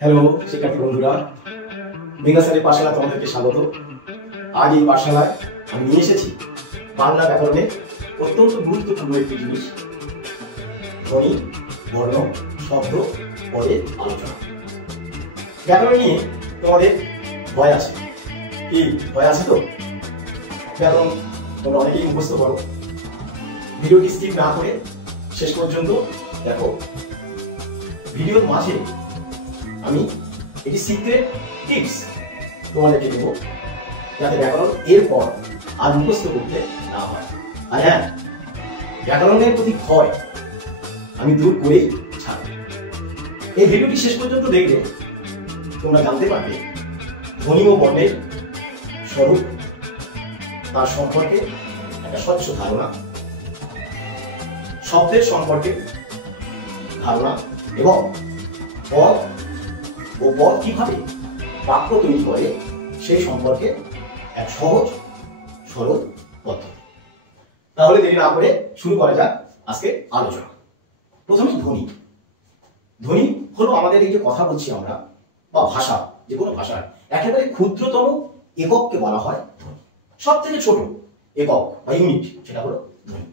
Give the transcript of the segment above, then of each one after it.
Hello শিক্ষার্থী বন্ধুরা, মেঘা স্যারের পাঠশালা তোমাদেরকে স্বাগত। আজ এই পাঠশালায় আমি নিয়ে এসেছি বাংলা ব্যাকরণের অত্যন্ত গুরুত্বপূর্ণ একটি জিনিস, ধ্বনি, বর্ণ, শব্দ, পদের আলোচনা। ব্যাকরণ নিয়ে তোমাদের ভয় আছে কি? ভয় আছে তো? ব্যাকরণ তোমরা অনেকেই মুখস্থ করো। ভিডিওটি স্কিপ না করে শেষ পর্যন্ত দেখো। ভিডিওর মাঝে আমি এটি সিক্রেট টিপস তোমাদেরকে দেবো, যাতে ব্যাকরণ এরপর আর মুখস্থ করতে না হয়। আর হ্যাঁ, ব্যাকরণের প্রতি ভয় আমি দূর করেই ছাড়ব। এই ভিডিওটি শেষ পর্যন্ত দেখলে তোমরা জানতে পারবে ধ্বনি ও বর্ণের স্বরূপ, তার সম্পর্কে একটা স্বচ্ছ ধারণা, শব্দের সম্পর্কে ধারণা, এবং পদ ও পদ কিভাবে বাক্য তৈরি করে সেই সম্পর্কে এক সহজ সরল পদ্ধতি। তাহলে দেরি না করে শুরু করা যাক আজকে আলোচনা। প্রথমেই ধ্বনি। ধ্বনি হলো আমাদের এই যে কথা বলছি আমরা, বা ভাষা, যে কোনো ভাষার একেবারে ক্ষুদ্রতম একককে বলা হয় ধ্বনি। সব থেকে ছোট একক বা ইউনিট সেটা হলো ধ্বনি।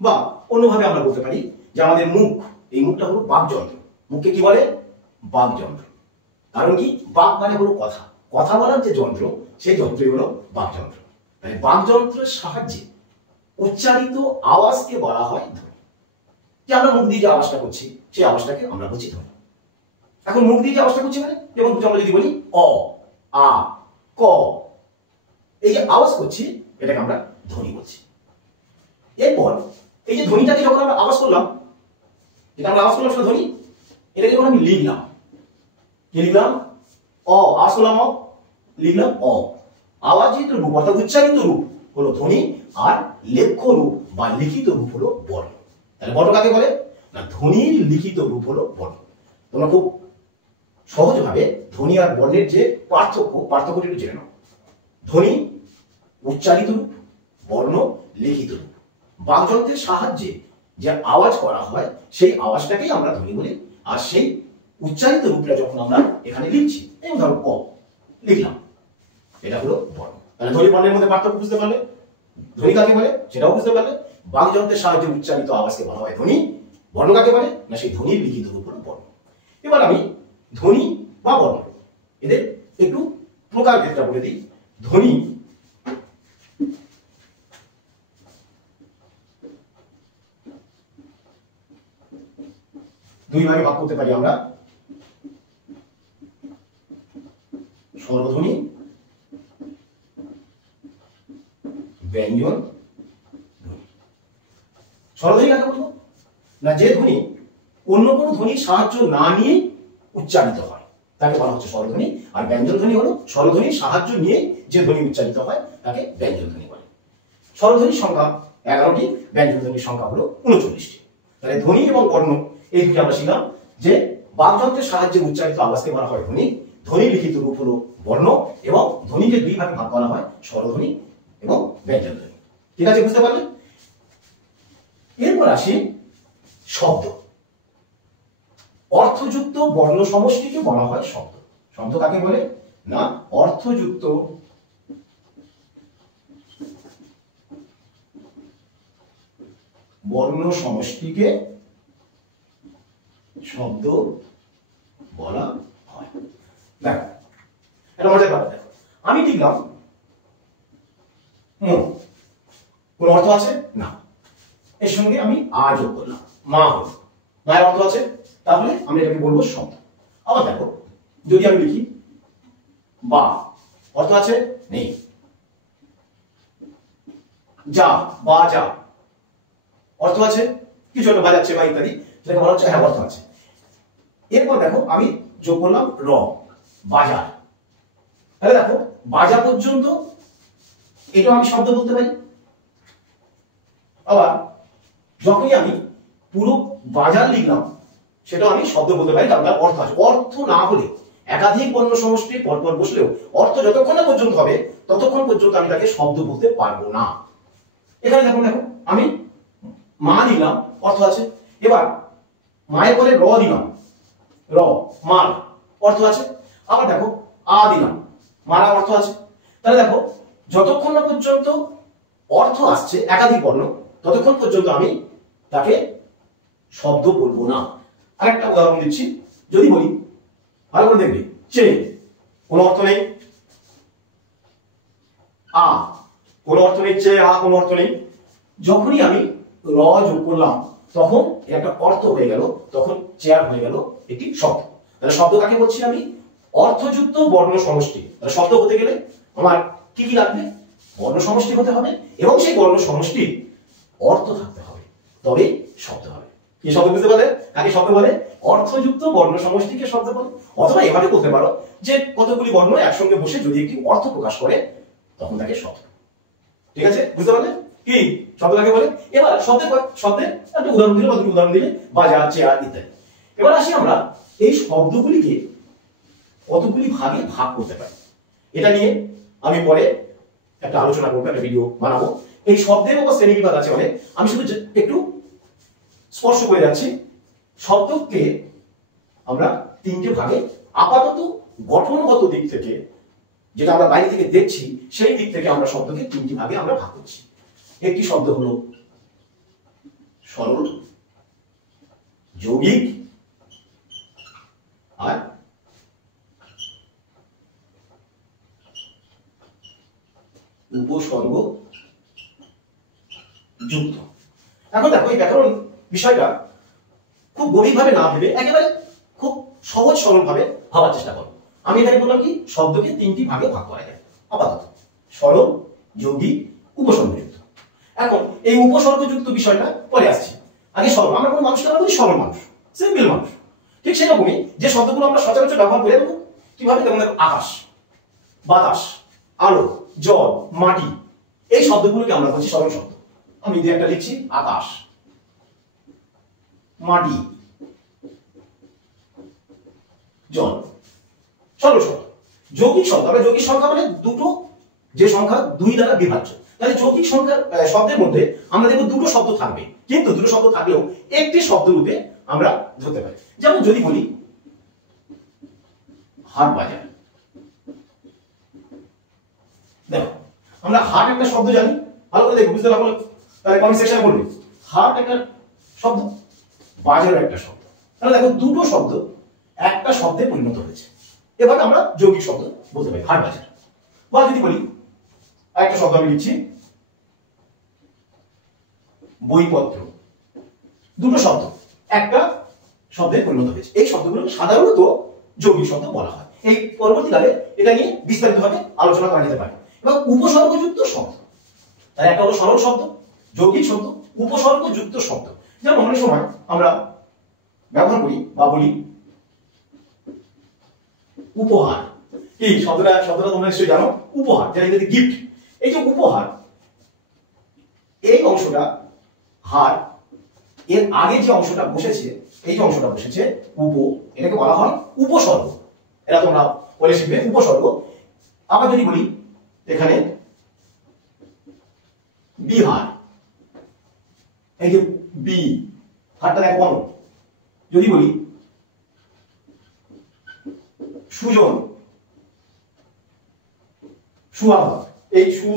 বা অন্যভাবে আমরা বলতে পারি যে আমাদের মুখ, এই মুখটা হলো বাকযন্ত্র। মুখকে কি বলে? বাকযন্ত্র। কারণ কি? বাক মানে হলো কথা, কথা বলার যে যন্ত্র, সেই যন্ত্রই হলো বাকযন্ত্র। মানে বাকযন্ত্রের সাহায্যে উচ্চারিত আওয়াজকে বলা হয় ধ্বনি। যে আমরা মুখ দিয়ে যে আওয়াজটা করছি, সেই আওয়াজটাকে আমরা বলছি ধ্বনি। এখন মুখ দিয়ে যে আওয়াজটা করছি মানে, যেমন আমরা যদি বলি অ, আ, ক, এই যে আওয়াজ করছি, এটাকে আমরা ধ্বনি বলছি। এরপর এই যে ধ্বনিটাকে যখন আমরা আওয়াজ করলাম, যেটা আমরা আওয়াজ করলাম সেটা ধ্বনি। এটাকে যখন আমি লিখলাম, কি লিখলাম? অ। আওয়াজ করলাম অ, লিখলাম অ। আওয়াজিত রূপ অর্থাৎ উচ্চারিত রূপ হলো ধ্বনি, আর লেখ্য রূপ বা লিখিত রূপ হলো বর্ণ। তাহলে বর্ণ কাকে বলে? না, ধ্বনির লিখিত রূপ হলো বর্ণ। তোমরা খুব সহজভাবে ধ্বনি আর বর্ণের যে পার্থক্যটি একটু জেনে নাও। ধ্বনি উচ্চারিত রূপ, বর্ণ লিখিত রূপ। বাকযন্ত্রের সাহায্যে যে আওয়াজ করা হয়, সেই আওয়াজটাকেই আমরা ধ্বনি বলি। আর সেই উচ্চারিত রূপটা যখন আমরা এখানে লিখছি, এই ধরো ক লিখলাম, এটা হলো বর্ণ। তাহলে ধ্বনি বর্ণের মধ্যে পার্থক্য বুঝতে পারলে, ধ্বনি কাকে বলে সেটাও বুঝতে পারলে। বাকযন্ত্রের সাহায্যে উচ্চারিত আওয়াজকে বলা হয় ধ্বনি। বর্ণ কাকে বলে? না, সেই ধ্বনির লিখিত রূপ হলো বর্ণ। এবার আমি ধ্বনি বা বর্ণ এদের একটু প্রকার ভেদটা বলে দিই। ধ্বনি দুই ভাগে ভাগ করতে পারি আমরা, স্বরধ্বনি, ব্যঞ্জন ধ্বনি। স্বরধ্বনি কাকে বলবো? না, যে ধ্বনি অন্য কোনো ধ্বনির সাহায্য না নিয়ে উচ্চারিত হয় তাকে বলা হচ্ছে স্বরধ্বনি। আর ব্যঞ্জন ধ্বনি হলো স্বরধ্বনির সাহায্য নিয়ে যে ধ্বনি উচ্চারিত হয় তাকে ব্যঞ্জন ধ্বনি বলে। স্বরধ্বনির সংখ্যা 11টি, ব্যঞ্জন ধ্বনির সংখ্যা হলো 39টি। তাহলে ধ্বনি এবং বর্ণ এই দুটি আমরা শিখলাম, যে বাকযন্ত্রের সাহায্যে উচ্চারিত আওয়াজকে বলা হয় ধ্বনি, ধ্বনির লিখিত রূপ হলো বর্ণ, এবং ধ্বনিকে দুই ভাগে ভাগ করা হয়, স্বরধ্বনি এবং ব্যঞ্জন ধ্বনি। ঠিক আছে, বুঝতে পারলে? এরপর আসি শব্দ। অর্থযুক্ত বর্ণ সমষ্টিকে বলা হয় শব্দ। শব্দ কাকে বলে? না, অর্থযুক্ত বর্ণ সমষ্টিকে শব্দ বলা হয়। দেখো, এটা মজার ব্যাপার। দেখো, আমি লিখলাম মন, কোন অর্থ আছে? না। এর সঙ্গে আমি আ যোগ করলাম, মা হল, মায়ের অর্থ আছে, তাহলে আমি এটাকে বলবো শব্দ। আবার দেখো, যদি আমি লিখি বা, অর্থ আছে? নেই। যা, বা যা, অর্থ আছে? কিছু একটা বাজাচ্ছে বা ইত্যাদি, সেটাকে বলা হচ্ছে, হ্যাঁ অর্থ আছে। এরপর দেখো আমি যোগ করলাম র, বাজার। তাহলে দেখো, বাজা পর্যন্ত এটা আমি শব্দ বলতে পারি। আবার যখনই আমি পুরো বাজার লিখলাম, সেটাও আমি শব্দ বলতে পারি, কারণ তার অর্থ আছে। অর্থ না হলে, একাধিক বর্ণ সমষ্টি পরপর বসলেও অর্থ যতক্ষণ না পর্যন্ত হবে ততক্ষণ পর্যন্ত আমি তাকে শব্দ বলতে পারবো না। এখানে দেখো, আমি মা লিখলাম, অর্থ আছে। এবার মায়ের পরে র দিলাম, র, মার, অর্থ আছে। আবার দেখো আ দিলাম, মারা অর্থ আছে। তাহলে দেখো যতক্ষণ না পর্যন্ত অর্থ আসছে একাধিক বর্ণ, ততক্ষণ পর্যন্ত আমি তাকে শব্দ বলবো না। আরেকটা উদাহরণ দিচ্ছি, যদি বলি, ভালো করে দেখবে, চে কোনো অর্থ নেই, আ কোনো অর্থ নেই, চে আ কোনো অর্থ নেই। যখনই আমি র যোগ করলাম তখন একটা অর্থ হয়ে গেল, তখন চেয়ার হয়ে গেল একটি শব্দ। তাহলে শব্দ কাকে বলছি আমি? অর্থযুক্ত বর্ণ সমষ্টি। তাহলে শব্দ হতে গেলে আমার কি কি লাগবে? বর্ণ সমষ্টি হতে হবে, এবং সেই বর্ণ সমষ্টি অর্থ থাকতে হবে, তবে শব্দ হবে। কি শব্দ বুঝতে পারলে? কাকে শব্দ বলে? অর্থযুক্ত বর্ণ সমষ্টিকে শব্দ বলে। অথবা এভাবে বলতে পারো যে কতগুলি বর্ণ একসঙ্গে বসে যদি একটি অর্থ প্রকাশ করে তখন তাকে শব্দ। ঠিক আছে, বুঝতে পারলে কি শব্দ কাকে বলে? এবার শব্দের একটা উদাহরণ দিলে বা দুটো উদাহরণ দিলে, বাজার, চেয়ার ইত্যাদি। এবার আসি আমরা এই শব্দগুলিকে কতগুলি ভাগে ভাগ করতে পারি, এটা নিয়ে আমি পরে একটা আলোচনা করবো, একটা ভিডিও বানাবো। এই শব্দের উপর শ্রেণী বিভাগ আছে অনেক, আমি শুধু একটু স্পর্শ করে যাচ্ছি। শব্দকে আমরা তিনটে ভাগে, আপাতত গঠনগত দিক থেকে, যেটা আমরা বাইরে থেকে দেখছি সেই দিক থেকে আমরা শব্দকে তিনটি ভাগে আমরা ভাগ করছি। একটি শব্দ হলো সরল, যৌগিক আর উপসর্গ যুক্ত। এখন দেখো এই ব্যাকরণ বিষয়টা খুব গভীরভাবে না ভেবে একেবারে খুব সহজ সরল ভাবে ভাবার চেষ্টা করো। আমি এখানে বললাম কি শব্দকে তিনটি ভাগে ভাগ করা যায় আপাতত, সরল, যৌগিক, উপসর্গযুক্ত। এখন এই উপসর্গযুক্ত বিষয়টা পরে আসছে, আগে সরল। আমরা কোনো মানুষকে আমরা বলি সরল মানুষ, সিম্পল মানুষ। ঠিক সেরকমই যে শব্দগুলো আমরা সচরাচর ব্যবহার করে দেবো কিভাবে, যেমন আকাশ, বাতাস, আলো, জল, মাটি, এই শব্দগুলোকে আমরা বলছি সরল শব্দ। আমি দিয়ে একটা লিখছি, আকাশ, মাটি, জল, সরল শব্দ। যৌগিক শব্দ, আমরা যৌগিক সংখ্যা মানে দুটো, যে সংখ্যা দুই দ্বারা বিভাজ্য। তাহলে যৌগিক সংখ্যার শব্দের মধ্যে আমরা দেখব দুটো শব্দ থাকবে, কিন্তু দুটো শব্দ থাকলেও একটি শব্দ রূপে আমরা ধরতে পারি। যেমন যদি বলি হাট বাজার, দেখো আমরা হাট একটা শব্দ জানি, ভালো করে দেখো, বুঝতে না পারলে তাহলে কমেন্ট সেকশনে বলবে। হাট একটা শব্দ, বাজার একটা শব্দ। তাহলে দেখো দুটো শব্দ একটা শব্দে পরিণত হয়েছে। এভাবে আমরা যৌগিক শব্দ বলতে পারি, হাট বাজার। বা যদি বলি একটা শব্দ আমি লিখছি, বইপত্র, দুটো শব্দ একটা শব্দে পরিণত হয়েছে। এই শব্দগুলো সাধারণত যৌগিক শব্দ বলা হয়। এই পরবর্তীকালে এটা নিয়ে বিস্তারিতভাবে আলোচনা করা যেতে পারে। এবং উপসর্গযুক্ত শব্দ, তাই একটা হলো সরল শব্দ, যৌগিক শব্দ, উপসর্গযুক্ত শব্দ। যেমন অনেক সময় আমরা ব্যবহার করি বা বলি উপহার। এই শব্দটা তোমরা নিশ্চয়ই জানো, উপহার, যেটা ইংরেজি গিফট। এই যে উপহার, এই অংশটা হার, এর আগে যে অংশটা বসেছে, এই যে অংশটা বসেছে উপ, এটাকে বলা হয় উপসর্গ। এটা তোমরা বলে শিখবে, উপসর্গ। আবার যদি বলি এখানে বিহার, এই যে বি, হারটা দেখো বলো। যদি বলি সুজন, সুহাগ, এই সু,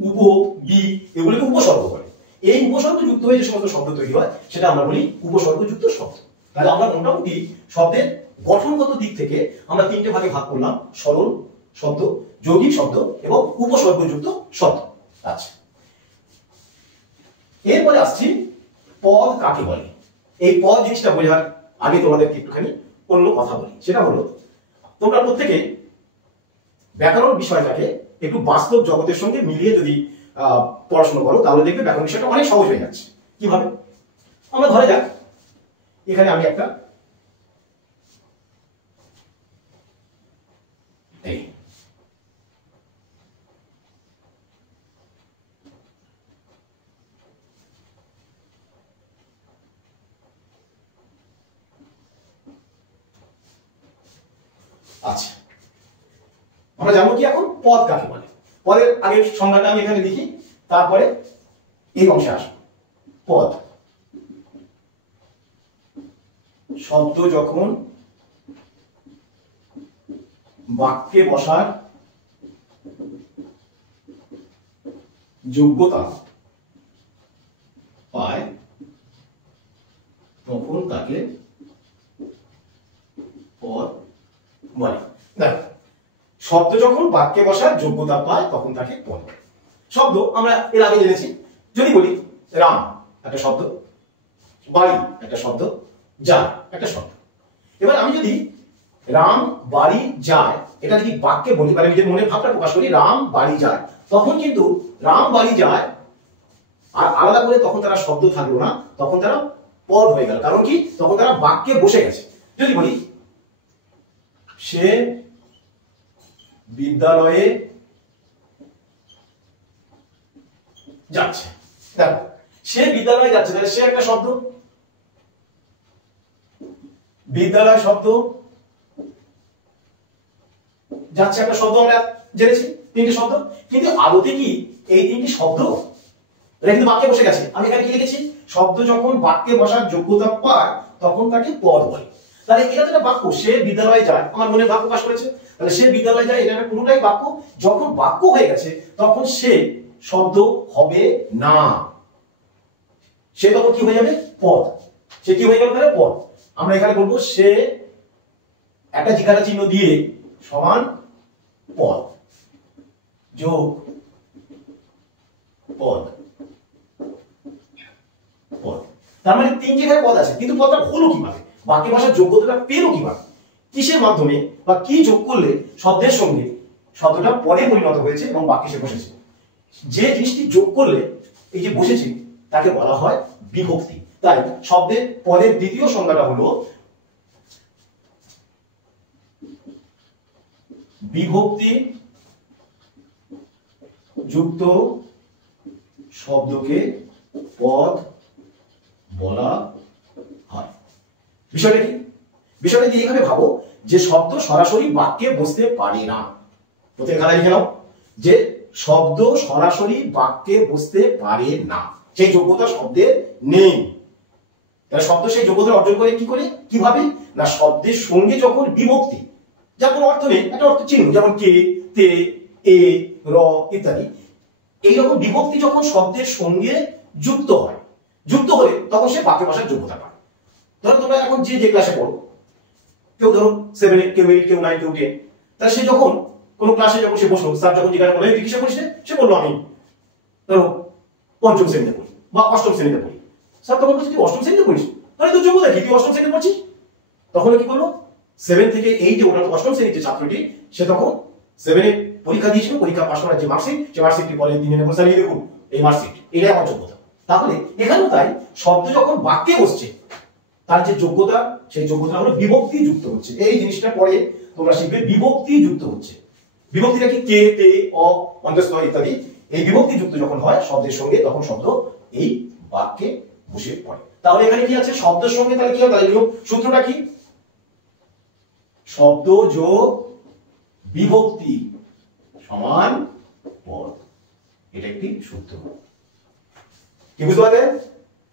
উপ, বি, এগুলোকে উপসর্গ করে। এই উপসর্গ যুক্ত হয়ে যে সমস্ত শব্দ তৈরি হয় সেটা আমরা বলি উপসর্গযুক্ত শব্দ। তাহলে আমরা মোটামুটি শব্দের গঠনগত দিক থেকে আমরা তিনটে ভাগে ভাগ করলাম, সরল শব্দ, যৌগিক শব্দ এবং উপসর্গযুক্ত শব্দ। আচ্ছা, এরপরে আসছি পদ কাকে বলে। এই পদ জিনিসটা বোঝার আগে তোমাদেরকে একটুখানি অন্য কথা বলি। সেটা হলো, তোমরা প্রত্যেকে ব্যাকরণ বিষয়টাকে একটু বাস্তব জগতের সঙ্গে মিলিয়ে যদি পড়াশোনা করো তাহলে দেখবে ব্যাকরণ বিষয়টা অনেক সহজ হয়ে যাচ্ছে। কিভাবে? আমরা ধরে যাক এখানে আমি একটা এই আচ্ছা, আমরা জানবো কি এখন পদ কাকে বলে। পদের আগের সংজ্ঞাটা আমি এখানে লিখি, তারপরে এই অংশে আসবো। পদ শব্দ যখন বাক্যে বসার যোগ্যতা পায় তখন তাকে পদ বলে। দেখো, শব্দ যখন বাক্যে বসার যোগ্যতা পায় তখন তাকে পদ বলে। শব্দ আমরা এর আগে জেনেছি। যদি বলি রাম একটা শব্দ, বাড়ি একটা শব্দ, যায় একটা শব্দ। এবার আমি যদি রাম বাড়ি যায় এটা যদি বাক্যে বলি, মানে নিজের মনে ভাবটা প্রকাশ করি, রাম বাড়ি যায়, তখন কিন্তু রাম বাড়ি যায় আর আলাদা করে তখন তারা শব্দ থাকলো না, তখন তারা পদ হয়ে গেল। কারণ কি? তখন তারা বাক্যে বসে গেছে। যদি বলি সে বিদ্যালয়ে যাচ্ছে, দেখো সে বিদ্যালয়ে যাচ্ছে, তাহলে সে একটা শব্দ, বিদ্যালয় শব্দ, যাচ্ছে একটা শব্দ, আমরা জেনেছি তিনটি শব্দ। কিন্তু আদতে কি এই তিনটি শব্দ? এটা কিন্তু বাক্যে বসে গেছে। আমি এখানে কি লিখেছি? শব্দ যখন বাক্যে বসার যোগ্যতা পায় তখন তাকে পদ বলে। তাহলে এটা তো একটা বাক্য, সে বিদ্যালয়ে যায়, আমার মনে ভাব প্রকাশ করেছে, তাহলে সে বিদ্যালয়ে যায়, এটা পুরোটাই বাক্য। যখন বাক্য হয়ে গেছে তখন সে শব্দ হবে না, সে তখন কি হয়ে যাবে? পদ। সে কি হয়ে গেল? তাহলে পদ। আমরা এখানে বলবো সে একটা জিজ্ঞাসা চিহ্ন দিয়ে সমান পদ যোগ পদ পদ। তার মানে তিনটি এখানে পদ আছে, কিন্তু পদটা হলো কিভাবে? বাক্যে ভাষার যোগ্যতাটা পেলো কিভাবে? কিসের মাধ্যমে বা কি যোগ করলে শব্দের সঙ্গে শব্দটা পদে পরিণত হয়েছে এবং বাক্যে এসে বসেছে? যে জিনিসটি যোগ করলে এই যে বসেছে তাকে বলা হয় বিভক্তি। তাই শব্দের পদের দ্বিতীয় সংজ্ঞাটা হলো বিভক্তি যুক্ত শব্দকে পদ বলা হয়। বিষয়টা কি? বিষয়টা কি এইভাবে ভাবো যে শব্দ সরাসরি বাক্যে বসতে পারে না। প্রত্যেক খাতায় লিখে নাও যে শব্দ সরাসরি বাক্যে বসতে পারে না, সেই যোগ্যতা শব্দের নেই। তাহলে শব্দ সেই যোগ্যতা অর্জন করে কি করে? কিভাবে না, শব্দের সঙ্গে যখন বিভক্তি, যার কোনো অর্থ নেই, একটা অর্থ চিহ্ন, যেমন কে, তে, এ, র ইত্যাদি, এইরকম বিভক্তি যখন শব্দের সঙ্গে যুক্ত হয়, যুক্ত হলে তখন সে বাক্যে বসার যোগ্যতা পায়। ধরো তোমরা এখন যে ক্লাসে পড়ো, কেউ ধরো 7 কেউ 8 কেউ 9 কেউ 10, তাহলে সে যখন কোন ক্লাসে যখন সে বসলো, স্যার যখন জিজ্ঞাসা করলো তুই কিসে পড়িস, সে বললো আমি ধরো 5ম শ্রেণীতে পড়ি বা 8ম শ্রেণীতে পড়ি। স্যার তখন বলছি তুই 8ম শ্রেণীতে পড়িস, তাহলে তোর যোগ্যতা কি, তুই 8ম শ্রেণীতে পড়ছিস? তখন কি করলো? 7 থেকে 8 ওটা তো 8ম শ্রেণীতে ছাত্রটি, সে তখন 7 এ পরীক্ষা দিয়েছিল, পরীক্ষা পাস করার যে মার্কশিট, সে মার্কশিটটি পরে দিনে নেবো, স্যার এই দেখুন এই মার্কশিট, এটাই আমার যোগ্যতা। তাহলে এখানেও তাই, শব্দ যখন বাক্যে বসছে তার যে যোগ্যতা, সেই যোগ্যতা হলো বিভক্তি যুক্ত হচ্ছে। এই জিনিসটা পরে তোমরা শিখবে, বিভক্তি যুক্ত হচ্ছে। বিভক্তিটা কি? কে, তে, অ, অন্তস্থ ইত্যাদি। এই বিভক্তি যুক্ত যখন হয় শব্দের সঙ্গে, তখন শব্দ এই বাক্যে বসে পড়ে। তাহলে এখানে কি আছে? শব্দের সঙ্গে তাহলে কি হবে? তাহলে সূত্রটা কি? শব্দ যোগ বিভক্তি সমান পদ। এটা একটি সূত্র। কি বুঝতে পারলেন?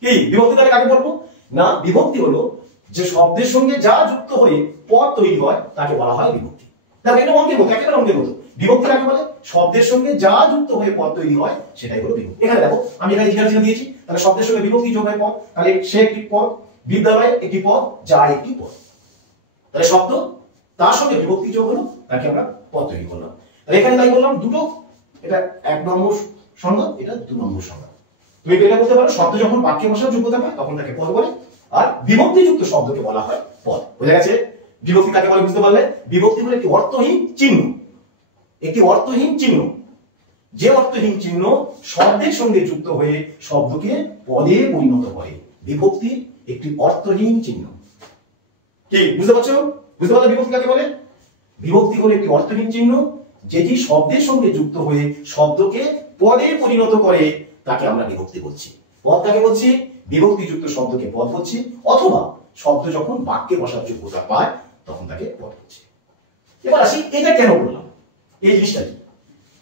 কি বিভক্তি তাহলে কাকে বলবো? না, বিভক্তি হলো যে শব্দের সঙ্গে যা যুক্ত হয়ে পদ তৈরি হয় তাকে বলা হয় বিভক্তি। দেখো এটা অঙ্কের মতো, একেবারে অঙ্কের মতো। বিভক্তি কাকে বলে? শব্দের সঙ্গে যা যুক্ত হয়ে পদ তৈরি হয় সেটাই হলো বিভক্তি। এখানে দেখো আমি এখানে জিজ্ঞাসা চিহ্ন দিয়েছি, তাহলে শব্দের সঙ্গে বিভক্তি যোগ হয় পদ, তাহলে সে একটি পদ, বিদ্যালয় একটি পদ, যা একটি পদ। তাহলে শব্দ তার সঙ্গে বিভক্তি যোগ হলো, তাকে আমরা পদ তৈরি করলাম। তাহলে এখানে তাই বললাম দুটো, এটা 1 নম্বর সংজ্ঞা, এটা 2 নম্বর সংজ্ঞা। তুমি এটা বলতে পারো শব্দ যখন বাক্যে বসার যোগ্যতা পায় তখন তাকে পদ বলে, আর বিভক্তিযুক্ত শব্দকে বলা হয় পদ। বুঝা গেছে? বিভক্তি কাকে বলে বুঝতে পারলে? বিভক্তি হলো একটি অর্থহীন চিহ্ন, একটি অর্থহীন চিহ্ন, যে অর্থহীন চিহ্ন শব্দের সঙ্গে যুক্ত হয়ে শব্দকে পদে পরিণত করে। বিভক্তি একটি অর্থহীন চিহ্ন। কি বুঝতে পারছো? বুঝতে পারলে বিভক্তি কাকে বলে? বিভক্তি হলো একটি অর্থহীন চিহ্ন যেটি শব্দের সঙ্গে যুক্ত হয়ে শব্দকে পদে পরিণত করে, তাকে আমরা বিভক্তি বলছি। পদ কাকে বলছি? বিভক্তিযুক্ত শব্দকে পদ বলছি, অথবা শব্দ যখন বাক্যে বসার যোগ্যতা পায় তখন তাকে পদ বলছি। এবার আসি এটা কেন বললাম, এই জিনিসটা কি,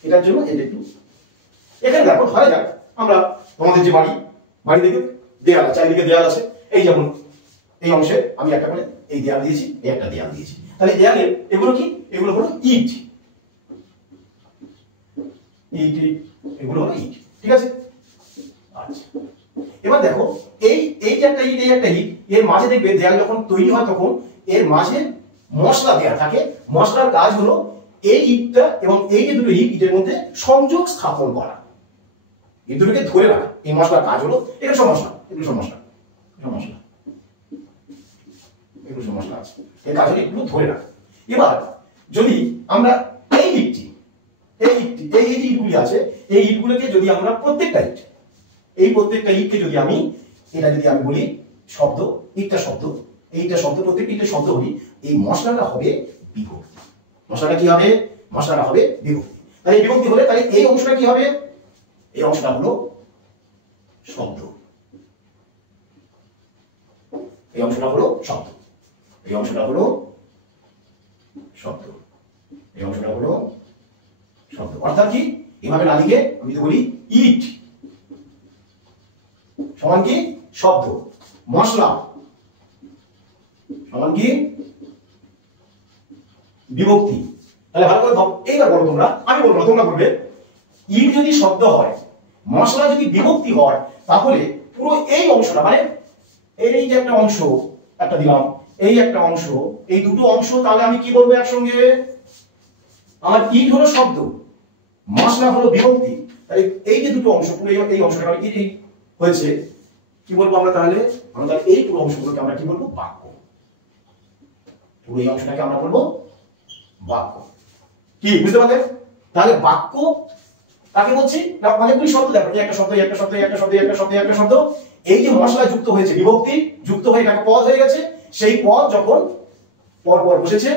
এটার জন্য এটা একটু এখানে দেখো, ধরা যাক আমরা তোমাদের যে বাড়ি দেখবে দেয়াল আছে, চারিদিকে দেয়াল আছে, এই যেমন এই অংশে আমি একটা করে এই দেয়াল দিয়েছি, এই একটা দেয়াল দিয়েছি। তাহলে দেয়ালে এগুলো কি? এগুলো হলো ইট, ইট ইট, এগুলো হলো ইট, ঠিক আছে। আচ্ছা, এবার দেখো এই এই যে একটা ইট, এই একটা ইট, এর মাঝে দেখবে দেয়াল যখন তৈরি হয় তখন এর মাঝে মশলা দেয়া থাকে। মশলার কাজ হলো এই ইটটা এবং এই যে দুটো ইট, ইটের মধ্যে সংযোগ স্থাপন করা, এই দুটোকে ধরে রাখা। এই মশলার কাজ হলো, এগুলো সব মশলা, এগুলো সব মশলা, মশলা, এগুলো সব মশলা আছে, এর কাজ হলো এগুলো ধরে রাখা। এবার যদি আমরা এই ইটটি, এই ইটটি, এই যে ইটগুলি আছে, এই ইটগুলোকে যদি আমরা প্রত্যেকটা ইট, এই প্রত্যেকটা ইটকে যদি আমি, এটা যদি আমি বলি শব্দ, ইটটা শব্দ, এইটা শব্দ, প্রত্যেকটা ইটের শব্দ বলি, এই মশলাটা হবে বিভক্তি। মশলাটা কি হবে? মশলাটা হবে বিভক্তি। তাহলে এই বিভক্তি হলে তাহলে এই অংশটা কি হবে? এই অংশটা হলো শব্দ, এই অংশটা হলো শব্দ, এই অংশটা হলো শব্দ, এই অংশটা হলো শব্দ। অর্থাৎ কি? এভাবে না লিখে আমি যদি বলি ইট সমান কি? শব্দ, মশলা সমান কি? বিভক্তি। তাহলে ভালো করে ভাবো, এইবার বলো তোমরা, আমি বলবো না, তোমরা বলবে। ইট যদি শব্দ হয়, মশলা যদি বিভক্তি হয়, তাহলে পুরো এই অংশটা, মানে এই যে একটা অংশ একটা দিলাম, এই একটা অংশ, এই দুটো অংশ, তাহলে আমি কি বলবো একসঙ্গে? আমার ইট হলো শব্দ, মশলা হলো বিভক্তি। তাহলে এই যে দুটো অংশ, পুরো এই অংশটা ইট হয়েছে, কি বলবো আমরা? তাহলে আমরা এই পুরো অংশগুলোকে আমরা কি বলবো? বাক্য। পুরো এই অংশটাকে আমরা বলবো বাক্য। কি বুঝতে পারলে? তাহলে বাক্য কাকে বলছি? না, অনেকগুলি শব্দ দেখো, একটা শব্দ, একটা শব্দ, একটা শব্দ, একটা শব্দ, একটা শব্দ, এই যে মশলা যুক্ত হয়েছে, বিভক্তি যুক্ত হয়ে একটা পদ হয়ে গেছে। সেই পদ যখন পর পর বসেছে,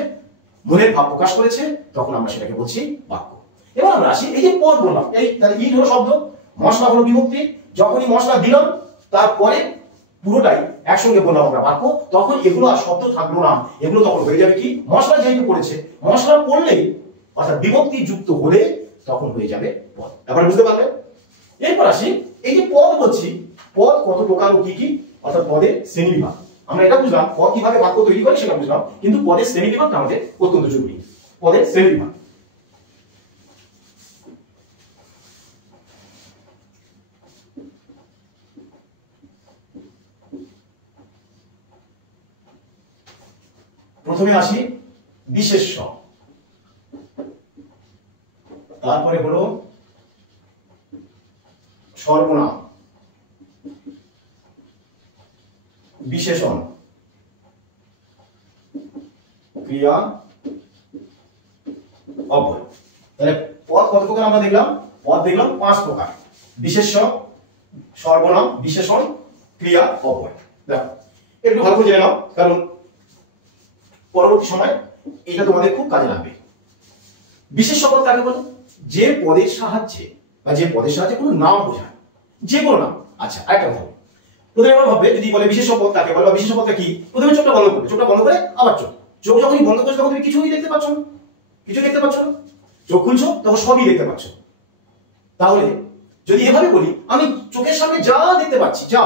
মনের ভাব প্রকাশ করেছে, তখন আমরা সেটাকে বলছি বাক্য। এবার আমরা আসি, এই যে পদ বললাম, এই তাহলে ইট হলো শব্দ, মশলা হলো বিভক্তি। যখনই মশলা দিলাম, তারপরে পুরোটাই একসঙ্গে বললাম আমরা বাক্য, তখন এগুলো আর শব্দ থাকলো না, এগুলো তখন হয়ে যাবে কি? মশলা যেহেতু পড়েছে, মশলা পড়লেই অর্থাৎ বিভক্তি যুক্ত হলে তখন হয়ে যাবে পদ। এবার বুঝতে পারলে? এরপর আসি, এই যে পদ বলছি, পদ কত প্রকার ও কি কি, অর্থাৎ পদের শ্রেণীবিভাগ। আমরা এটা বুঝলাম, পদ কিভাবে বাক্য তৈরি করে সেটা বুঝলাম, কিন্তু পদের শ্রেণীবিভাগটা আমাদের অত্যন্ত জরুরি। পদের শ্রেণীবিভাগ, প্রথমে আসি বিশেষ্য, তারপরে হলো সর্বনাম, বিশেষণ, ক্রিয়া, অব্যয়। তাহলে পদ কত প্রকার আমরা দেখলাম? পদ দেখলাম 5 প্রকার: বিশেষ্য, সর্বনাম, বিশেষণ, ক্রিয়া, অব্যয়। দেখো একটু ভালো করে জেনে নাও, কারণ পরবর্তী সময় এটা তোমাদের খুব কাজে লাগবে। বিশেষ্য পদ কাকে বলে? যে পদের সাহায্যে বা যে পদের সাহায্যে কোনো নাম বোঝায়, যে কোনো নাম। আচ্ছা, আরেকটা কথা, প্রথমে আমরা ভাববে যদি বলে বিশেষ্য পদ কাকে বলে বা বিশেষ্য পদটা কি, প্রথমে চোখটা বন্ধ করবে, চোখটা বন্ধ করে আবার চোখ যখনই বন্ধ করছো তখন তুমি কিছুই দেখতে পাচ্ছ না, কিছু দেখতে পাচ্ছ না। চোখ খুলছো তখন সবই দেখতে পাচ্ছ। তাহলে যদি এভাবে বলি, আমি চোখের সামনে যা দেখতে পাচ্ছি, যা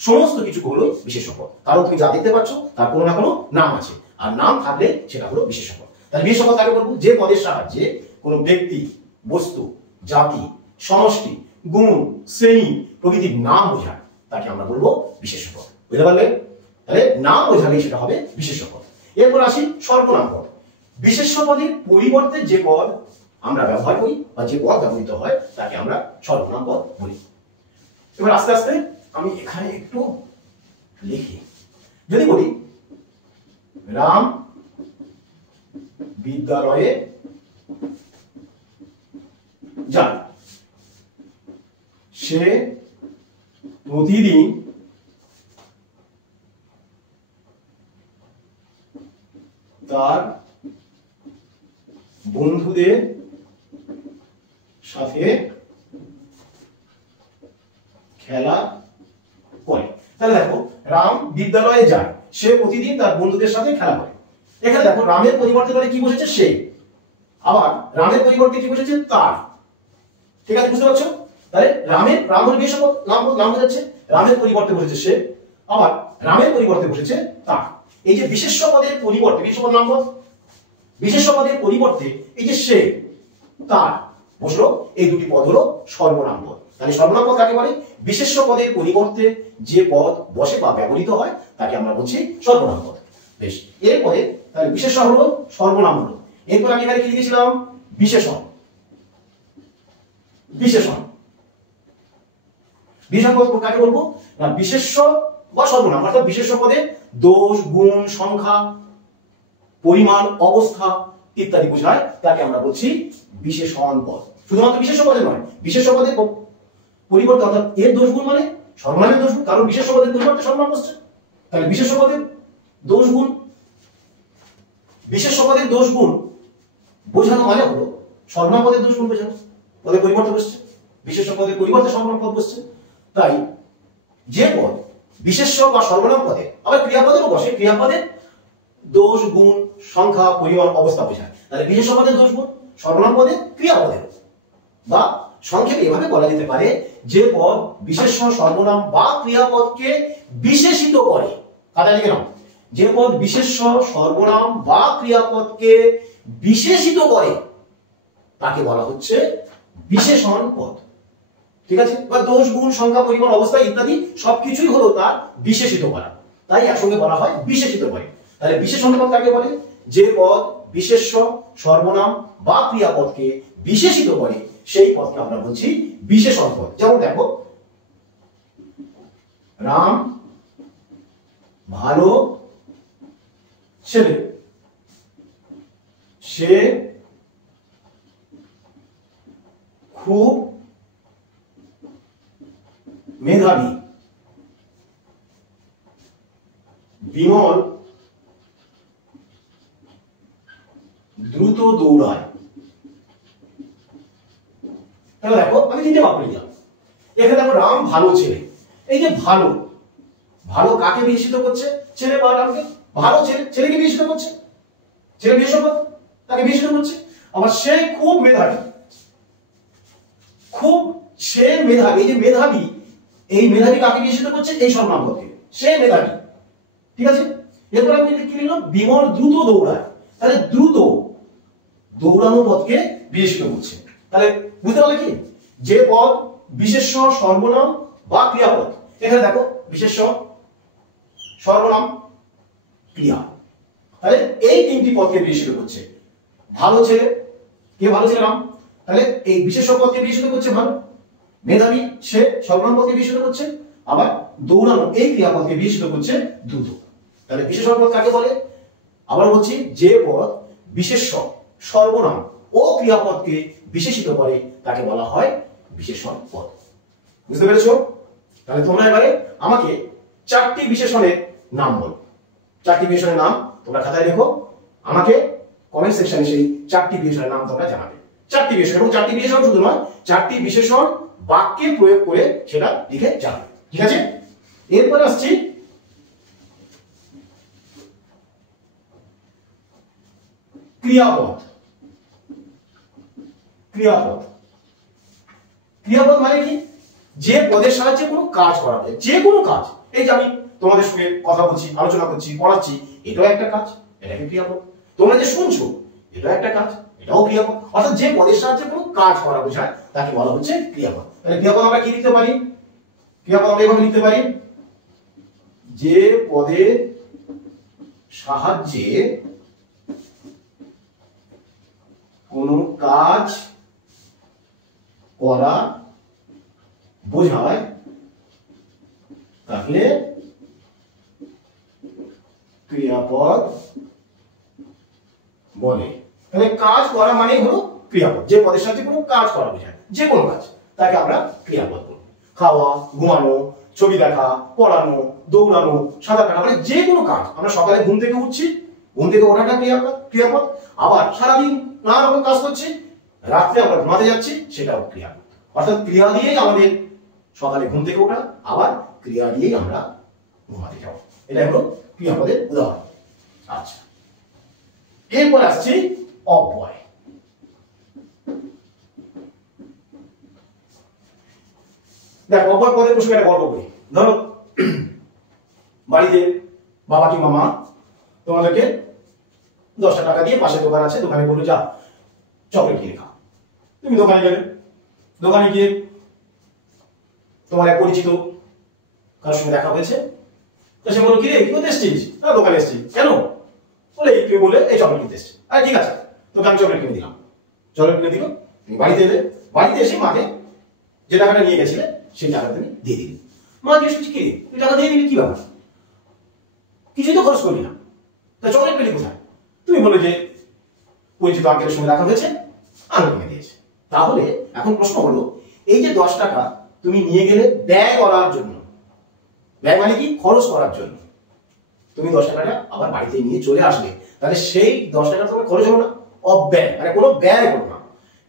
সমস্ত কিছু হলো বিশেষ্য পদ, কারণ তুমি যা দেখতে পাচ্ছ তার কোনো না কোনো নাম আছে, আর নাম থাকলে সেটা হলো বিশেষ্য পদ। তাহলে বিশেষ্য পদ কাকে বলবো? যে পদের সাহায্যে কোনো ব্যক্তি, বস্তু, জাতি, সমষ্টি, গুণ, শ্রেণী প্রভৃতির নাম বোঝায়, তাকে আমরা বলবো বিশেষ্য পদ। বুঝতে পারলে? তাহলে নাম বোঝালেই সেটা হবে বিশেষ্য পদ। এরপর আসি সর্বনাম পদ। বিশেষ্য পদের পরিবর্তে যে পদ আমরা ব্যবহার করি বা যে পদ ব্যবহৃত হয় তাকে আমরা সর্বনাম পদ বলি। এবার আস্তে আস্তে আমি এখানে একটু লিখি। যদি বলি রাম বিদ্যালয়ে যায়, সে প্রতিদিন তার বন্ধুদের সাথে খেলা করে। তাহলে দেখো, রাম বিদ্যালয়ে যায়, সে প্রতিদিন তার বন্ধুদের সাথে খেলা করে। এখানে দেখো রামের পরিবর্তে তাহলে কি বসেছে? সে। আবার রামের পরিবর্তে কি বসেছে? তার। ঠিক আছে, বুঝতে পারছো? তাহলে রাম হলো বিশেষ্য পদ, নাম বোঝাচ্ছে, রামের পরিবর্তে বসেছে সে। আবার রামের পরিবর্তে বসেছে তার। এই যে বিশেষ্য পদের পরিবর্তে, বিশেষ্য পদ নাম পদ, বিশেষ্য পদের পরিবর্তে এই যে সে, তার বসলো, এই দুটি পদ হলো সর্বনাম পদ। তাহলে সর্বনাম পদ কাকে বলে? বিশেষ্য পদের পরিবর্তে যে পদ বসে বা ব্যবহৃত হয় তাকে আমরা বলছি সর্বনাম পদ। বেশ, এরপরে তাহলে বিশেষ্য হলো, সর্বনাম হলো, এরপর আমি এখানে কি লিখেছিলাম? বিশেষণ। বিশেষণ, বিশেষণ পদ কাকে বলবো না? বিশেষ্য বা সর্বনাম, অর্থাৎ বিশেষ্য পদে দোষ, গুণ, সংখ্যা, পরিমাণ, অবস্থা ইত্যাদি বোঝায়, তাকে আমরা বলছি বিশেষণ পদ। শুধুমাত্র বিশেষ্য পদে নয়, বিশেষ্য পদের পরিবর্তে অর্থাৎ এর দোষ গুণ মানে সর্বনামের দোষ গুণ, কারণ বিশেষ্য পদের পরিবর্তে সর্বনাম বসছে। তাহলে বিশেষ্য পদের দোষ গুণ, বিশেষ্য পদের দোষ গুণ বোঝানো মানে হলো সর্বনাম পদের দোষ গুণ বোঝানো। পদের পরিবর্তে বসছে, বিশেষ্য পদের পরিবর্তে সর্বনাম পদ বসছে। তাই যে পদ বিশেষ্য বা সর্বনাম পদে, আবার ক্রিয়াপদেরও বসে, ক্রিয়াপদের দোষ, গুণ, সংখ্যা, পরিমাণ, অবস্থা বোঝায়। তাহলে বিশেষ্য পদের দোষ গুণ, সর্বনাম পদে ক্রিয়াপদের, বা সংক্ষেপে এভাবে বলা যেতে পারে যে পদ বিশেষ্য, সর্বনাম বা ক্রিয়াপদকে বিশেষিত করে। খাতায় লিখে নাও, যে পদ বিশেষ্য, সর্বনাম বা ক্রিয়াপদকে বিশেষিত করে তাকে বলা হচ্ছে বিশেষণ পদ। ঠিক আছে? বা দোষ, গুণ, সংখ্যা, পরিমাণ, অবস্থা ইত্যাদি সবকিছুই হলো তার বিশেষিত করা, তাই একসঙ্গে বলা হয় বিশেষিত করে। তাহলে বিশেষণ পদ কাকে বলে? যে পদ বিশেষ্য, সর্বনাম বা ক্রিয়াপদকে বিশেষিত করে সেই পদকে আমরা বলছি বিশেষণ পদ। যেমন দেখো, রাম ভালো ছেলে, সে খুব মেধাবী, বিমল দ্রুত দৌড়ায়। তাহলে দেখো আমি তিনটে বাক্য লিখলাম। এখানে দেখো রাম ভালো ছেলে, এই যে ভালো, ভালো কাকে বিশেষিত করছে? ছেলে বা রামকে। ভালো ছেলে, ছেলেকে বিশেষিত করছে, ছেলে বিশেষ্য পদ, তাকে বিশেষিত করছে। আবার সে খুব মেধাবী, খুব, সে মেধাবী, এই যে মেধাবী, এই মেধাবী কাকে বিশেষিত করছে? এই সর্বনাম পদকে, সে মেধাবী। ঠিক আছে? এরপর আমি কি লিখলাম? বিমল দ্রুত দৌড়ায়। তাহলে দ্রুত, দৌড়ানো পদকে বিশেষিত করছে। তাহলে বুঝতে পারলে কি? যে পদ বিশেষ্য, সর্বনাম বা ক্রিয়াপদ, এখানে দেখো বিশেষ্য, সর্বনাম, ক্রিয়া, তাহলে এই তিনটি পদকে বিশেষিত করছে। ভালো ছেলে, কে ভালো ছেলে? রাম, তাহলে এই বিশেষ্য পদকে বিশেষিত করছে ভালো। মেধাবী, সে সর্বনাম পদকে বিশেষিত করছে। আবার দৌড়ানো, এই ক্রিয়াপদকে বিশেষিত করছে দ্রুত। তাহলে বিশেষণ পদ কাকে বলে? আবার বলছি, যে পদ বিশেষ্য, সর্বনাম ও ক্রিয়াপদকে বিশেষিত করে তাকে বলা হয় বিশেষণ পদ। বুঝতে পেরেছো? তাহলে তোমরা এবারে আমাকে চারটি বিশেষণের নাম বলো। চারটি বিশেষণের নাম তোমরা খাতায় লেখো, আমাকে কমেন্ট সেকশনে সেই চারটি বিশেষণের নাম তোমরা জানাবে। চারটি বিশেষণ, এবং চারটি বিশেষণ শুধু নয়, চারটি বিশেষণ বাক্যে প্রয়োগ করে সেটা লিখে জানাবে। ঠিক আছে? এরপরে আসছি ক্রিয়াপদ। ক্রিয়াপদ, ক্রিয়াপদ মানে কি? যে পদের সাহায্যে কোনো কাজ করা যায়, যে কোনো কাজ। এই যে আমি তোমাদের সঙ্গে কথা বলছি, আলোচনা করছি, পড়াচ্ছি, এটাও একটা কাজ, এটাকে ক্রিয়াপদ। তোমরা যে শুনছো, এটাও একটা কাজ, এটাও ক্রিয়াপদ। অর্থাৎ যে পদের সাহায্যে কোনো কাজ করা বোঝায় তাকে বলা হচ্ছে ক্রিয়াপদ। তাহলে ক্রিয়াপদ আমরা কি লিখতে পারি? ক্রিয়াপদ আমরা এভাবে লিখতে পারি, যে পদের সাহায্যে কোনো কাজ করা বোঝায় তাহলে ক্রিয়াপদ বলে। তাহলে কাজ করা মানে হলো ক্রিয়াপদ, যে পদের সাহায্যে কোনো কাজ করা বোঝায়, যে কোনো কাজ, তাকে আমরা ক্রিয়াপদ বলি। খাওয়া, ঘুমানো, ছবি দেখা, পড়ানো, দৌড়ানো, সাঁতার কাটা, মানে যে কোনো কাজ। আমরা সকালে ঘুম থেকে উঠছি, ঘুম থেকে ওঠাটা ক্রিয়াপদ। আবার সারাদিন নানা রকম কাজ করছি, রাত্রে আমরা ঘুমাতে যাচ্ছি, সেটাও ক্রিয়াপদ। অর্থাৎ ক্রিয়া দিয়েই আমাদের সকালে ঘুম থেকে ওঠা, আবার ক্রিয়া দিয়েই আমরা ঘুমাতে যাওয়া, এটা হলো ক্রিয়াপদের উদাহরণ। আচ্ছা, এরপর আসছি অব্যয়। দেখো অব্যয় পদের প্রসঙ্গে একটা গল্প করি। ধরো বাড়িতে বাবা কি মামা তোমাদেরকে 10টা টাকা দিয়ে পাশে দোকান আছে, দোকানে বললো যা চকলেট কিনে খা। তুমি দোকানে গেলে, দোকানে গিয়ে তোমার এক পরিচিত কারোর সঙ্গে দেখা হয়েছে, তো সে বললো কি রে কি করতে এসছিস? দোকানে এসছি। কেন? বলে এই বলে এই চকলেট কিনতে এসছি। ঠিক আছে, তোকে আমি চকলেট কিনে দিলাম। চকলেট কিনে দিল, তুমি বাড়িতে এলে, বাড়িতে এসে মাকে যে টাকাটা নিয়ে গেছিলে সেই টাকা তুমি দিয়ে দিলি। মা জিজ্ঞেস করছি কি তুই টাকা দিয়ে দিলি কি ব্যাপার? কিছুই তো খরচ করলি না, তা চকলেট পেলি কোথায়? তুমি বলে যে পরিচিত আঙ্কেলের সঙ্গে দেখা হয়েছে, আঙ্কেল কিনে দিয়েছে। তাহলে এখন প্রশ্ন হলো, এই যে 10 টাকা তুমি নিয়ে গেলে ব্যয় করার জন্য, ব্যয় মানে কি খরচ করার জন্য, তুমি 10 টাকাটা আবার বাড়িতে নিয়ে চলে আসবে, তাহলে সেই 10 টাকা তোমার খরচ হলো না, অব্যয়, মানে কোনো ব্যয় হলো না।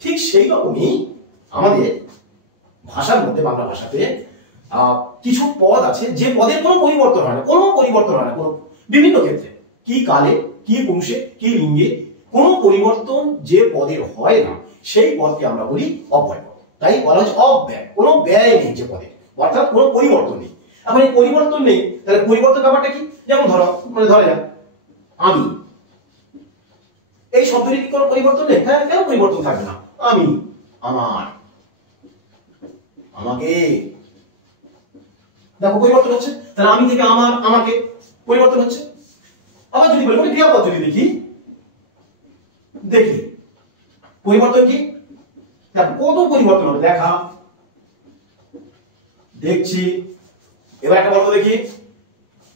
ঠিক সেই রকমই আমাদের ভাষার মধ্যে, বাংলা ভাষাতে কিছু পদ আছে যে পদের কোনো পরিবর্তন হয় না, কোনো পরিবর্তন হয় না, কোনো বিভিন্ন ক্ষেত্রে, কি কালে, কি পুরুষে, কি লিঙ্গে কোনো পরিবর্তন যে পদের হয় না, সেই পদকে আমরা বলি অব্যয় পদ। তাই বলা হচ্ছে অব্যয়, কোনো ব্যয় নেই যে পদে, অর্থাৎ কোনো পরিবর্তন নেই। এখন এই পরিবর্তন নেই, তাহলে পরিবর্তন ব্যাপারটা কি? যেমন ধরো, মানে ধরা যাক আমি, এই শব্দটির কি কোনো পরিবর্তন নেই? হ্যাঁ, কেন পরিবর্তন থাকবে না? আমি, আমার, আমাকে, দেখো পরিবর্তন হচ্ছে। তাহলে আমি থেকে আমার, আমাকে পরিবর্তন হচ্ছে। আবার যদি বলি ক্রিয়াপদ যদি দেখি পরিবর্তন কি? দেখো কত পরিবর্তন হবে, দেখা, দেখছি। এবার একটা বলো দেখি,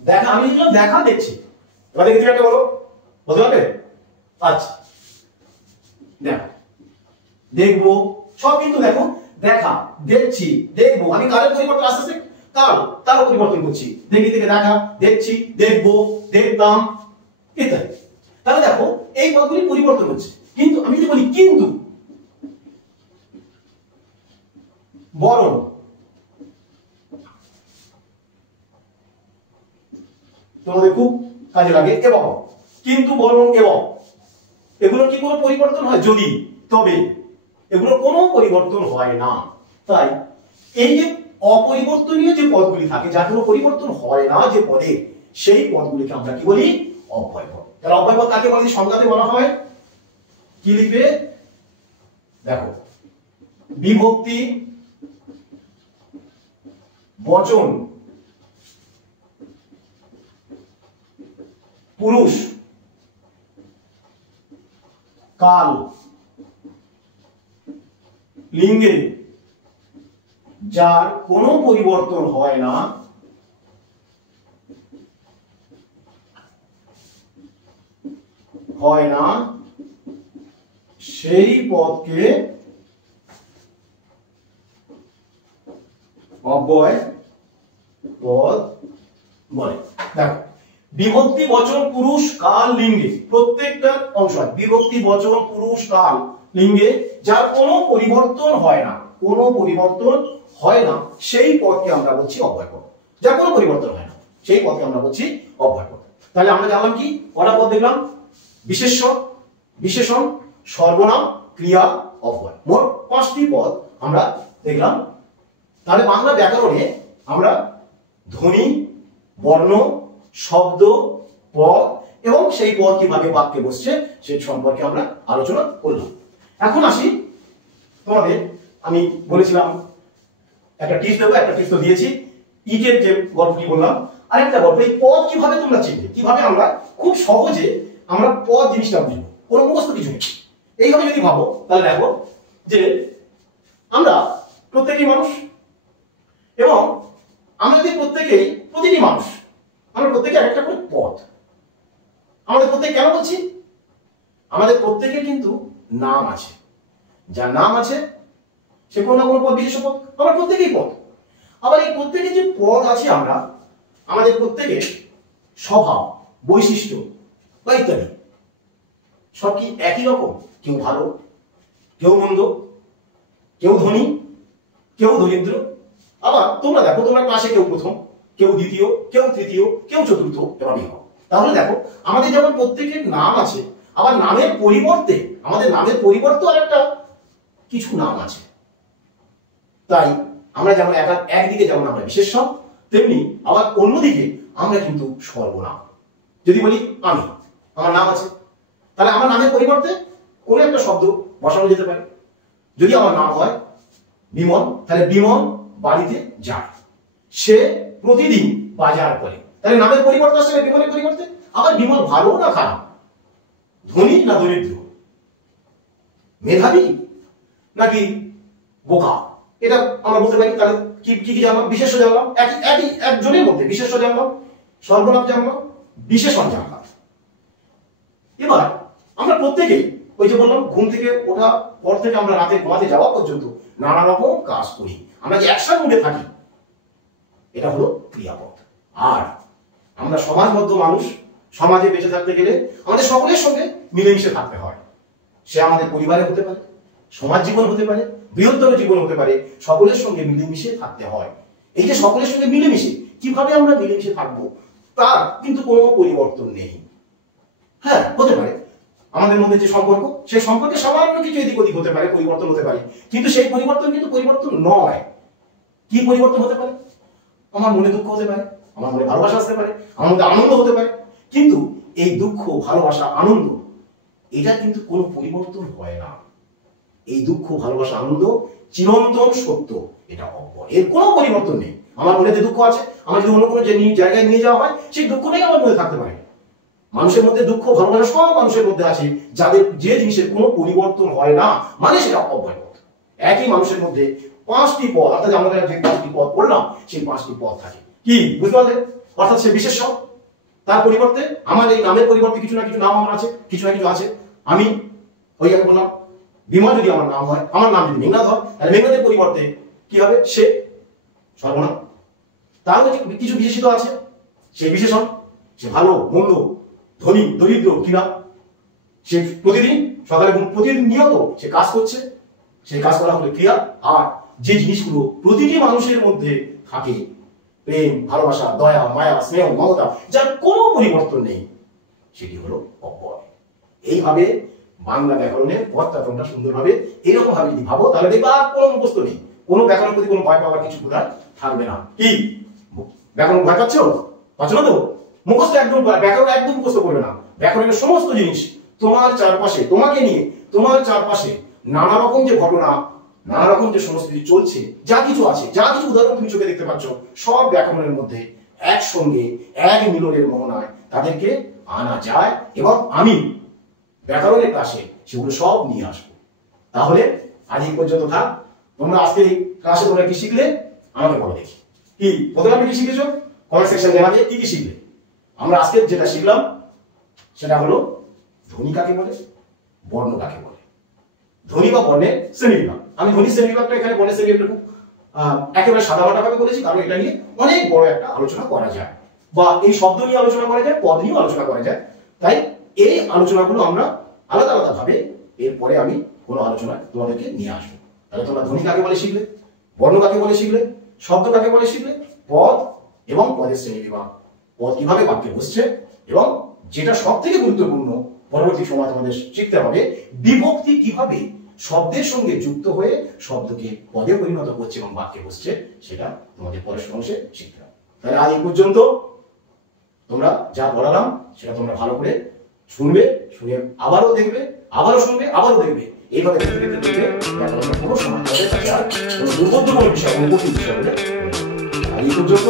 দেখা, আমি লিখলাম দেখা, দেখছি। এবার দেখি একটা বলো, বলতে পারবে? আচ্ছা, দেখো, দেখবো, সব কিন্তু দেখো দেখা, দেখছি, দেখবো, আমি কালের পরিবর্তন আস্তে আস্তে কাল তারও পরিবর্তন করছি। দেখি থেকে দেখা, দেখছি, দেখবো, দেখতাম ইত্যাদি। তাহলে দেখো এই পদগুলি পরিবর্তন হচ্ছে। কিন্তু আমি যদি বলি কিন্তু, বরং, তোমাদের খুব কাজে লাগে, এবং, কিন্তু, বরং, এবং, এগুলোর কি কোনো পরিবর্তন হয়? যদি, তবে, এগুলোর কোনো পরিবর্তন হয় না। তাই এই যে অপরিবর্তনীয় যে পদগুলি থাকে, যার কোনো পরিবর্তন হয় না যে পদে, সেই পদগুলিকে আমরা কি বলি? অব্যয় পদ। তাহলে অব্যয় পদ কাকে বলে? সংজ্ঞাতে বলা হয়, কি লিখবে দেখো, বিভক্তি বচন পুরুষ কাল লিঙ্গে যার কোনো পরিবর্তন হয় না, সেই পদকে অব্যয় পদ বলে। দেখো, বিভক্তি বচন পুরুষ কাল লিঙ্গে, প্রত্যেকটা অংশ বিভক্তি বচন পুরুষ কাল লিঙ্গে যার কোনো পরিবর্তন হয় না, কোনো পরিবর্তন হয় না, সেই পদকে আমরা বলছি অব্যয় পদ। যার কোনো পরিবর্তন হয় না, সেই পদকে আমরা বলছি অব্যয় পদ। তাহলে আমরা জানলাম কি কটা পদ দেখলাম? বিশেষ্য, বিশেষণ, সর্বনাম, ক্রিয়া, অব্যয়, মোট 5টি পদ আমরা দেখলাম। তাহলে বাংলা ব্যাকরণে আমরা ধ্বনি, বর্ণ, শব্দ, পদ এবং সেই পদ কিভাবে বাক্যে বসছে সেই সম্পর্কে আমরা আলোচনা করলাম। এখন আসি তোমাদের, আমি বলেছিলাম একটা টিপস দেবো, একটা টিপস তো দিয়েছি, ইটের যে গল্পটি বললাম, আরেকটা গল্প, এই পদ কিভাবে তোমরা চিনবে, কিভাবে আমরা খুব সহজে আমরা পদ জিনিসটা বুঝবো, কোনো মুখস্থ কিছু নেই। এইভাবে যদি ভাবো তাহলে দেখো যে আমরা প্রত্যেকেই মানুষ, এবং আমরা যদি প্রত্যেকেই, প্রতিটি মানুষ, আমরা প্রত্যেকে একটা করে পদ। আমাদের প্রত্যেকে কেন বলছি? আমাদের প্রত্যেকের কিন্তু নাম আছে, যার নাম আছে সে কোনো না কোনো পদ, বিশেষ পদ, আমরা প্রত্যেকেই পদ। আবার এই প্রত্যেকের যে পদ আছে, আমরা আমাদের প্রত্যেকের স্বভাব, বৈশিষ্ট্য বা ইত্যাদি সব কি একই রকম? কেউ ভালো, কেউ মন্দ, কেউ ধনী, কেউ দরিদ্র। আবার তোমরা দেখো, তোমরা ক্লাসে কেউ প্রথম, কেউ দ্বিতীয়, কেউ তৃতীয়, কেউ চতুর্থ, এভাবেই হবে। তাহলে দেখো আমাদের যেমন প্রত্যেকের নাম আছে, আবার নামের পরিবর্তে, আমাদের নামের পরিবর্তে আরেকটা কিছু নাম আছে। তাই আমরা যেমন একদিকে যেমন আমরা বিশেষ্য, তেমনি আবার অন্যদিকে আমরা কিন্তু সর্বনাম। যদি বলি আমি, আমার নাম আছে, তাহলে আমার নামের পরিবর্তে কোনো একটা শব্দ বসানো যেতে পারে। যদি আমার নাম হয় বিমল, তাহলে বিমল বাড়িতে যায়, সে প্রতিদিন বাজার করে, তাহলে নামের পরিবর্তে আসছে বিমলের পরিবর্তে। আবার বিমল ভালো না খারাপ, ধনী না দরিদ্র, মেধাবী নাকি বোকা, এটা আমরা বলতে পারি। তাহলে কি কি জানলাম? বিশেষ্য জানলাম, একজনের মধ্যে বিশেষ্য জানলাম, সর্বনাম জানলাম, বিশেষণ জানলাম। এবার আমরা প্রত্যেকেই ওই যে বললাম, ঘুম থেকে ওঠা পর থেকে আমরা রাতে ঘুমাতে যাওয়া পর্যন্ত নানা রকম কাজ করি, আমরা যে অ্যাকশন মোডে থাকি, এটা হলো ক্রিয়াপদ। আর আমরা সমাজবদ্ধ মানুষ, সমাজে বেঁচে থাকতে গেলে আমাদের সকলের সঙ্গে মিলেমিশে থাকতে হয়। সে আমাদের পরিবারে হতে পারে, সমাজ জীবন হতে পারে, বৃহত্তর জীবন হতে পারে, সকলের সঙ্গে মিলেমিশে থাকতে হয়। এই যে সকলের সঙ্গে মিলেমিশে কিভাবে আমরা মিলেমিশে থাকবো, তার কিন্তু কোনো পরিবর্তন নেই। হ্যাঁ, হতে পারে আমাদের মধ্যে যে সম্পর্ক, সেই সম্পর্কে সামান্য কিছু এদিক ওদিক হতে পারে, পরিবর্তন হতে পারে, কিন্তু সেই পরিবর্তন কিন্তু পরিবর্তন নয়। কি পরিবর্তন হতে পারে? আমার মনে দুঃখ হতে পারে, আমার মনে ভালোবাসা আসতে পারে, আমার মধ্যে আনন্দ হতে পারে, কিন্তু এই দুঃখ, ভালোবাসা, আনন্দ এটা কিন্তু কোনো পরিবর্তন হয় না। এই দুঃখ, ভালোবাসা, আনন্দ চিরন্তন সত্য, এটা অব্যয়, এর কোনো পরিবর্তন নেই। আমার মনে যে দুঃখ আছে, আমার যদি অন্য কোনো জায়গায় নিয়ে যাওয়া হয়, সেই দুঃখটাই আমার মধ্যে থাকতে পারে। মানুষের মধ্যে দুঃখ, ভালোবাসা সব মানুষের মধ্যে আছে, যাদের যে জিনিসের কোনো পরিবর্তন হয় না, মানে সেটা অব্যয় পথ। একই মানুষের মধ্যে 5টি পদ, অর্থাৎ আমরা যে 5টি পদ বললাম, সেই 5টি পদ থাকে। কি বুঝতে পারলে? অর্থাৎ সে বিশেষ্য, তার পরিবর্তে আমার এই নামের পরিবর্তে কিছু না কিছু নাম আমার আছে, কিছু না কিছু আছে। আমি ওই আমি বললাম বিমল যদি আমার নাম হয়, আমার নাম যদি মেঘনাথ হয়, তাহলে মেঘনাথের পরিবর্তে কি হবে? সে সর্বনাম। তার মধ্যে কিছু বিশেষিত আছে, সেই বিশেষণ, সে ভালো মন্দ, ধনী দরিদ্র কিনা, সে প্রতিদিন সকালে প্রতিদিন নিয়ত সে কাজ করছে, সেই কাজ করা হলে ক্রিয়া। আর যে জিনিসগুলো প্রতিটি মানুষের মধ্যে থাকে, প্রেম, ভালোবাসা, দয়া, মায়া, স্নেহ, মমতা, যার কোনো পরিবর্তন নেই, সেটি হলো অব্যয়। এইভাবে বাংলা ব্যাকরণের পথটা তোমরা সুন্দরভাবে এরকম ভাবে যদি ভাবো, তাহলে দেখবা আর কোনো মুখস্থ নেই, কোনো ব্যাকরণের প্রতি কোনো ভয় পাওয়ার কিছু বোধহয় থাকবে না। কি ব্যাকরণ ভয় পাচ্ছ? পাচ্ছ না তো? মুখস্থ একদম, ব্যাকরণ একদম মুখস্থ করবে না। ব্যাকরণের সমস্ত জিনিস তোমার চারপাশে, তোমাকে নিয়ে, তোমার চারপাশে নানা রকম যে ঘটনা, নানা রকম যে সংস্কৃতি চলছে, যা কিছু আছে, যা কিছু উদাহরণ তুমি চোখে দেখতে পাচ্ছ, সব ব্যাকরণের মধ্যে একসঙ্গে এক মিলনের মোহনায় তাদেরকে আনা যায়, এবং আমি ব্যাকরণের ক্লাসে সেগুলো সব নিয়ে আসবো। তাহলে আজ এই পর্যন্ত থাক। তোমরা আজকে এই ক্লাসে তোমরা কি শিখলে আমাকে বলো দেখি। কি প্রথমে আমি কি শিখেছো? কমেন্ট সেকশনে জানাবে কি কি শিখলে। আমরা আজকে যেটা শিখলাম সেটা হলো ধ্বনি কাকে বলে, বর্ণ কাকে বলে, ধ্বনি বা বর্ণের শ্রেণীবিভাগ। আমি ধ্বনি শ্রেণীবিভাগটা এখানে, বর্ণের শ্রেণীবিভাগটা খুব একেবারে সাধারণটা ভাবে বলেছি, কারণ এটা নিয়ে অনেক বড় একটা আলোচনা করা যায়, বা এই শব্দ নিয়ে আলোচনা করা যায়, পদ নিয়েও আলোচনা করা যায়। তাই এই আলোচনাগুলো আমরা আলাদা আলাদা ভাবে এরপরে আমি কোনো আলোচনা তোমাদেরকে নিয়ে আসবো। তাহলে তোমরা ধ্বনি কাকে বলে শিখলে, বর্ণ কাকে বলে শিখলে, শব্দ কাকে বলে শিখলে, পদ এবং পদের শ্রেণীবিভাগ, পদ কিভাবে বাক্যে বসছে, এবং যেটা সব থেকে গুরুত্বপূর্ণ পরবর্তী সময় তোমাদের শিখতে হবে, বিভক্তি কিভাবে শব্দের সঙ্গে যুক্ত হয়ে শব্দকে পদে পরিণত করছে এবং বাক্যে বসছে, সেটা তোমাদের পরের অংশে শিখতে হবে। তাহলে আজ এই পর্যন্ত তোমরা যা পড়ালাম সেটা তোমরা ভালো করে শুনবে, শুনে আবারও দেখবে, আবারও শুনবে, আবারও দেখবে। এইভাবে দেখতে দেখতে দেখবে কোনো সময় তোমাদের কাছে আর কোনো দুর্বোধ্যপূর্ণ বিষয়, কোনো কঠিন বিষয় বলে। আর এই পর্যন্ত